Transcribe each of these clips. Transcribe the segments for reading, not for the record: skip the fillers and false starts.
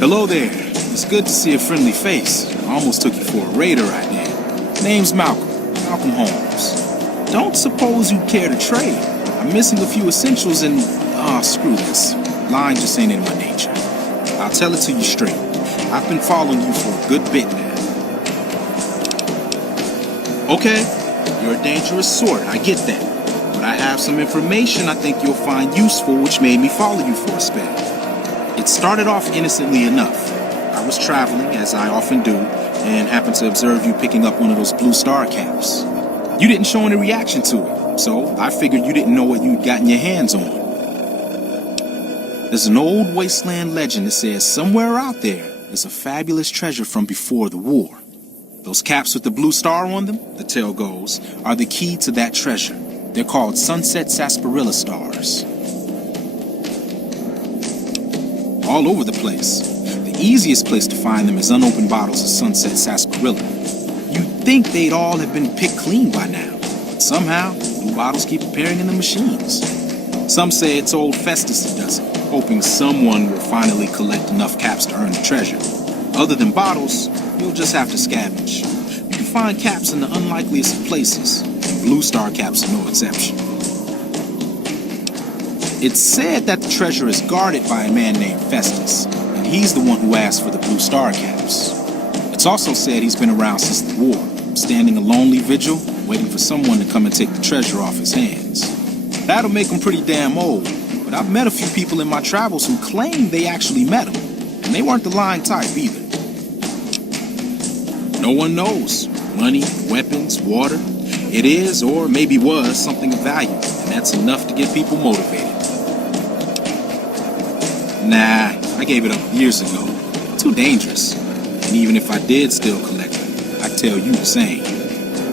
Hello there. It's good to see a friendly face. I almost took you for a raider right there. Name's Malcolm Holmes. Don't suppose you'd care to trade. I'm missing a few essentials and... screw this. Lying just ain't in my nature. I'll tell it to you straight. I've been following you for a good bit now. Okay, you're a dangerous sort, I get that. But I have some information I think you'll find useful which made me follow you for a spell. It started off innocently enough. I was traveling, as I often do, and happened to observe you picking up one of those blue star caps. You didn't show any reaction to it, so I figured you didn't know what you'd gotten your hands on. There's an old wasteland legend that says somewhere out there is a fabulous treasure from before the war. Those caps with the blue star on them, the tale goes, are the key to that treasure. They're called sunset sarsaparilla stars. All over the place. The easiest place to find them is unopened bottles of sunset sarsaparilla. You'd think they'd all have been picked clean by now, but somehow new bottles keep appearing in the machines. Some say it's old Festus that does it, hoping someone will finally collect enough caps to earn the treasure. Other than bottles, you'll just have to scavenge. You can find caps in the unlikeliest of places, and blue star caps are no exception. It's said that the treasure is guarded by a man named Festus, and he's the one who asked for the blue star caps. It's also said he's been around since the war, standing a lonely vigil, waiting for someone to come and take the treasure off his hands. That'll make him pretty damn old, but I've met a few people in my travels who claim they actually met him, and they weren't the lying type either. No one knows. Money, weapons, water. It is, or maybe was, something of value, and that's enough to get people motivated. Nah, I gave it up years ago. Too dangerous. And even if I did still collect them, I'd tell you the same.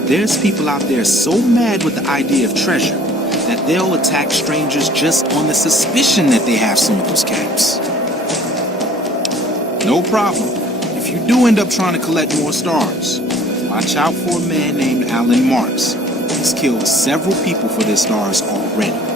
There's people out there so mad with the idea of treasure that they'll attack strangers just on the suspicion that they have some of those caps. No problem. If you do end up trying to collect more stars, watch out for a man named Alan Marks. He's killed several people for their stars already.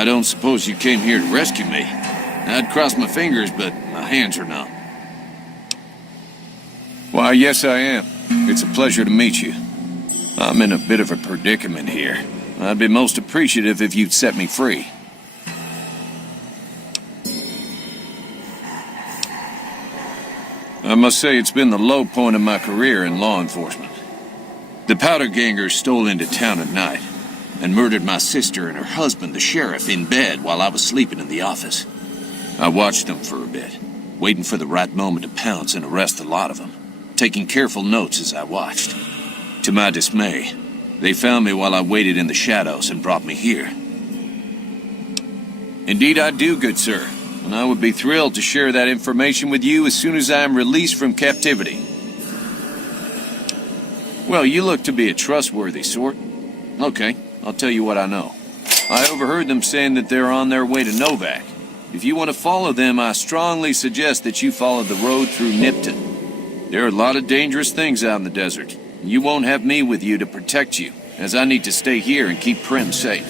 I don't suppose you came here to rescue me. I'd cross my fingers, but my hands are numb. Why, yes I am. It's a pleasure to meet you. I'm in a bit of a predicament here. I'd be most appreciative if you'd set me free. I must say it's been the low point of my career in law enforcement. The powder gangers stole into town at night and murdered my sister and her husband, the sheriff, in bed while I was sleeping in the office. I watched them for a bit, waiting for the right moment to pounce and arrest the lot of them, taking careful notes as I watched. To my dismay, they found me while I waited in the shadows and brought me here. Indeed I do, good sir, and I would be thrilled to share that information with you as soon as I am released from captivity. Well, you look to be a trustworthy sort. Okay, I'll tell you what I know. I overheard them saying that they're on their way to Novak. If you want to follow them, I strongly suggest that you follow the road through Nipton. There are a lot of dangerous things out in the desert. You won't have me with you to protect you, as I need to stay here and keep Prim safe.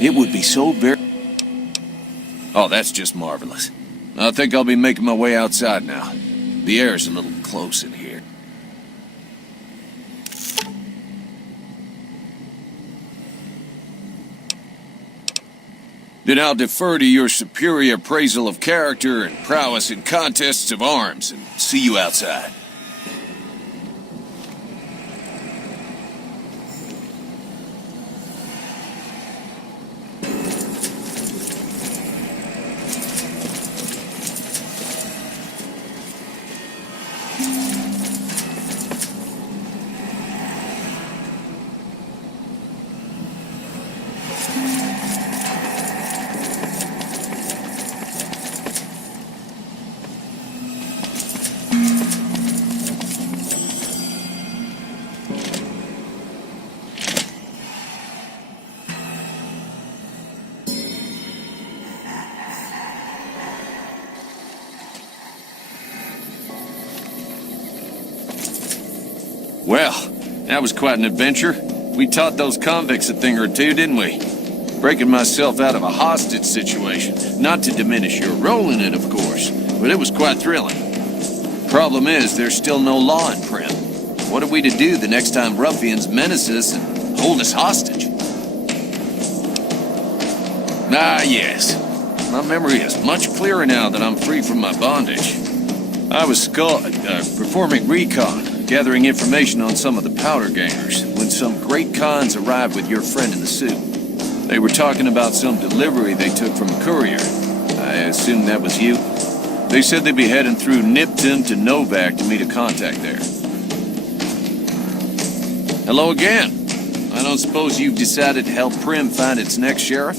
It would be so very... Oh, that's just marvelous. I think I'll be making my way outside now. The air's a little close in here. Then I'll defer to your superior appraisal of character and prowess in contests of arms, and see you outside. Well, that was quite an adventure. We taught those convicts a thing or two, didn't we? Breaking myself out of a hostage situation. Not to diminish your role in it, of course, but it was quite thrilling. Problem is, there's still no law in Prim. What are we to do the next time ruffians menace us and hold us hostage? Ah, yes. My memory is much clearer now that I'm free from my bondage. I was performing recon, gathering information on some of the powder gangers, when some great cons arrived with your friend in the suit. They were talking about some delivery they took from a courier. I assume that was you? They said they'd be heading through Nipton to Novak to meet a contact there. Hello again. I don't suppose you've decided to help Prim find its next sheriff?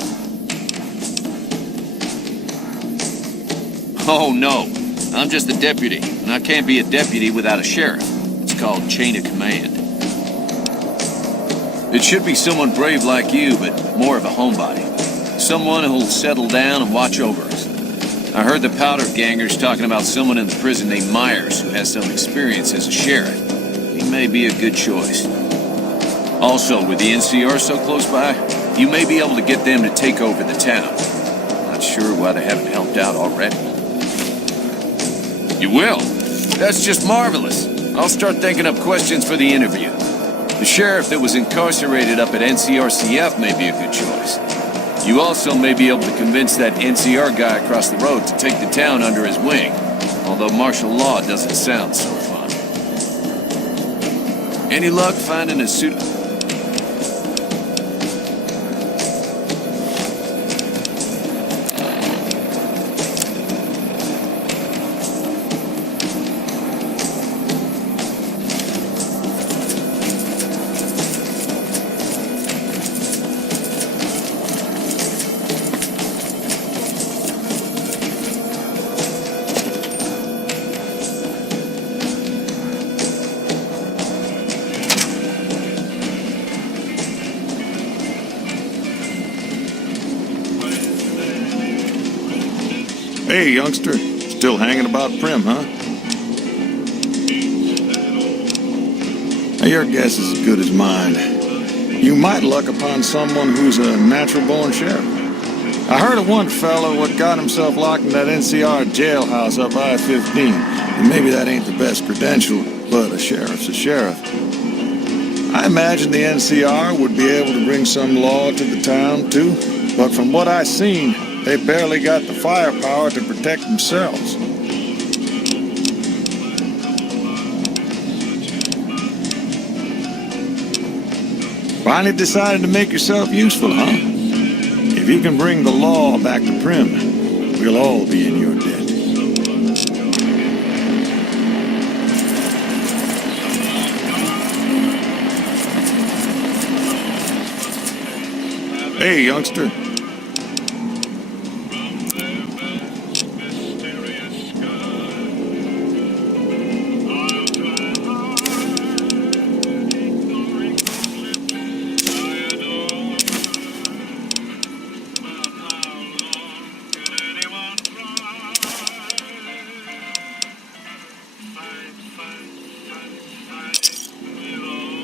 Oh, no. I'm just a deputy, and I can't be a deputy without a sheriff. It's called chain of command. It should be someone brave like you, but more of a homebody. Someone who'll settle down and watch over us. I heard the powder gangers talking about someone in the prison named Myers who has some experience as a sheriff. He may be a good choice. Also, with the NCR so close by, you may be able to get them to take over the town. Not sure why they haven't helped out already. You will? That's just marvelous. I'll start thinking up questions for the interview. The sheriff that was incarcerated up at NCRCF may be a good choice. You also may be able to convince that NCR guy across the road to take the town under his wing, although martial law doesn't sound so fun. Any luck finding a suit? Hey, youngster. Still hanging about Prim, huh? Now, your guess is as good as mine. you might luck upon someone who's a natural-born sheriff. I heard of one fella what got himself locked in that NCR jailhouse up I-15. And maybe that ain't the best credential, but a sheriff's a sheriff. I imagine the NCR would be able to bring some law to the town, too. But from what I seen, they barely got the firepower to protect themselves. Finally decided to make yourself useful, huh? If you can bring the law back to Prim, we'll all be in your debt. Hey, youngster.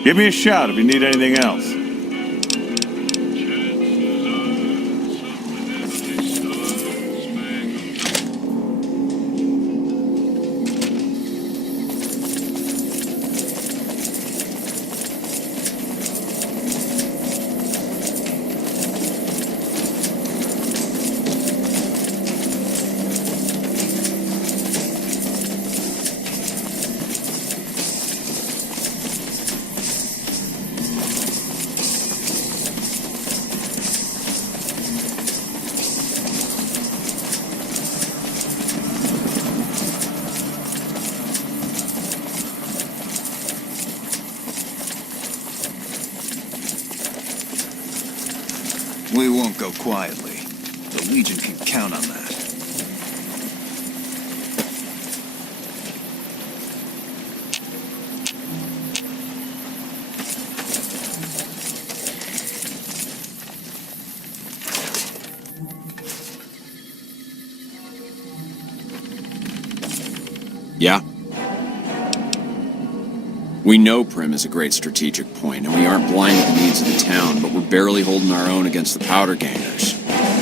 Give me a shout if you need anything else. We won't go quietly. The Legion can count on that. Yeah? We know Prim is a great strategic point, and we aren't blind to the needs of the town, but we're barely holding our own against the powder gangers.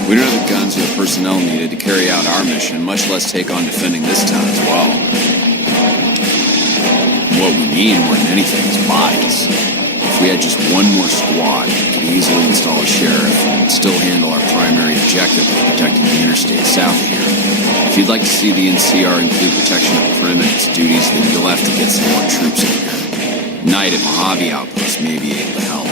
We don't have the guns or the personnel needed to carry out our mission, much less take on defending this town as well. What we need more than anything is bodies. If we had just one more squad, we could easily install a sheriff and still handle our primary objective of protecting the interstate south of here. If you'd like to see the NCR include protection of Prim and its duties, then you'll have to get some more troops in here. Knight at Mojave Outpost may be able to help.